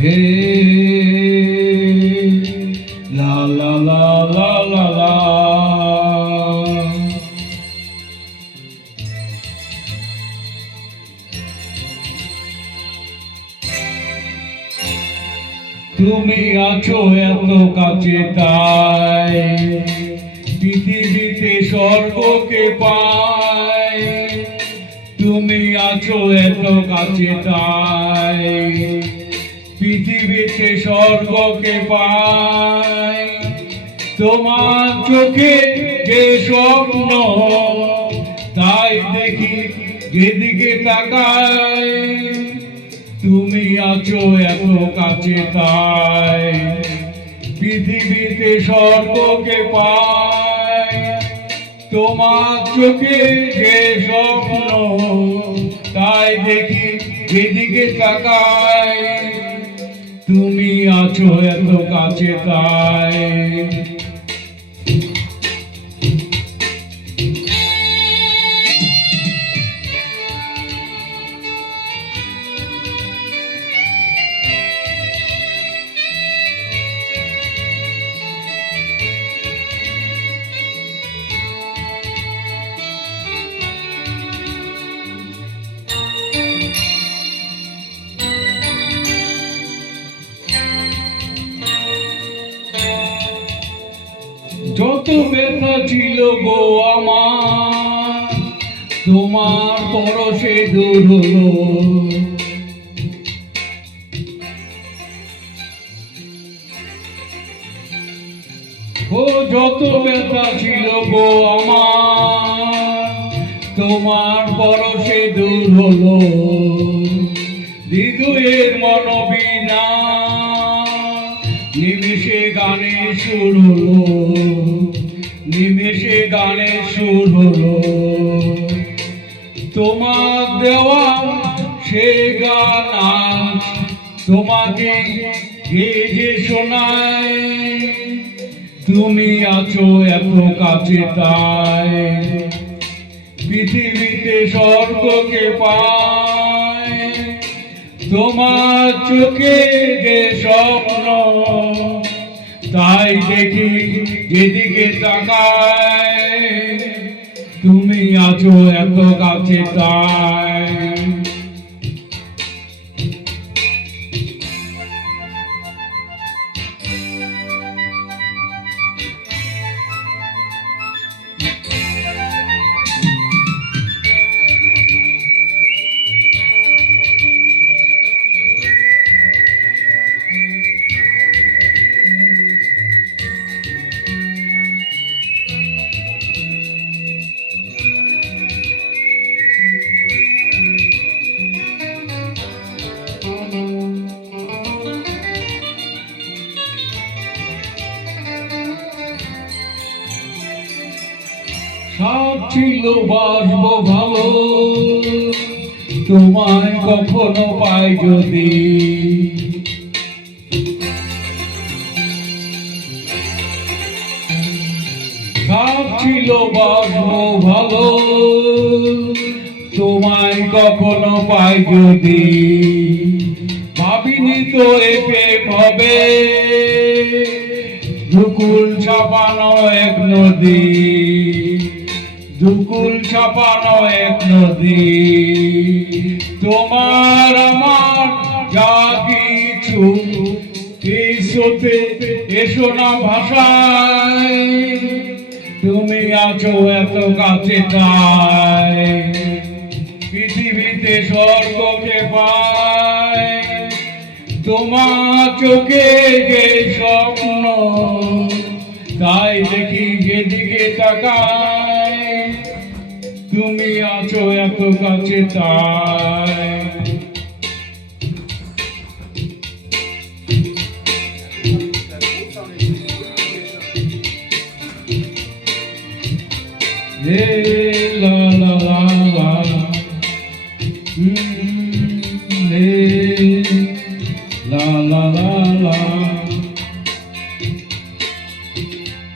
হে লা লা লা লা লা লা। তুমি আছো এত কাছে তাই পৃথিবীতে স্বর্গকে পাই। তুমি আছো এত কাছে তাই পৃথিবীতে স্বর্গকে পাই। তোমার চোখে যে স্বপ্ন তাই দেখি যেদিকে তাকাই। তুমি আছো এত কাছে তাই পৃথিবীতে স্বর্গকে পাই। তোমার চোখে যে স্বপ্ন তাই দেখি যেদিকে তাকাই। তুমি আছো এত কাছে তাই। যত ব্যথা ছিল গো আমার তোমার পরশে দূর হলো। ও যত ব্যথা ছিল গো আমার তোমার পরশে দূর হলো। হৃদয়ের মনোবীণা নিমেষে গানে সুর হলো। নিমেষে গানে সুর হলো। তোমার দেওয়া সে গান আজ তোমাকে গেয়ে শোনায়। তুমি আছো এত কাছে তাই পৃথিবীতে স্বর্গকে পাই। তোমার চোখে যে স্বপ্ন তাই দেখি যেদিকে তাকাই। তুমি আছো এত কাছে তাই। সব ছিল বাসবো ভালো তোমায় কখনো পাই যদি। সব ছিল বাসবো ভালো তোমায় কখনো পাই যদি। ভাবিনি তো এ প্রেম হবে দুকুল ছাপানো এক নদী। দুকুল ছাপানো এক নদী। তোমার আমার যা কিছু কিছুতে এসো না ভাষায়। তুমি আছো এত কাছে তাই পৃথিবীতে স্বর্গকে পাই। তোমার চোখে যে স্বপ্ন তাই দেখি যেদিকে তাকাই। তুমি আছো এত কাছে তাই। হে লা লা লা লা। হে লা লা লা লা।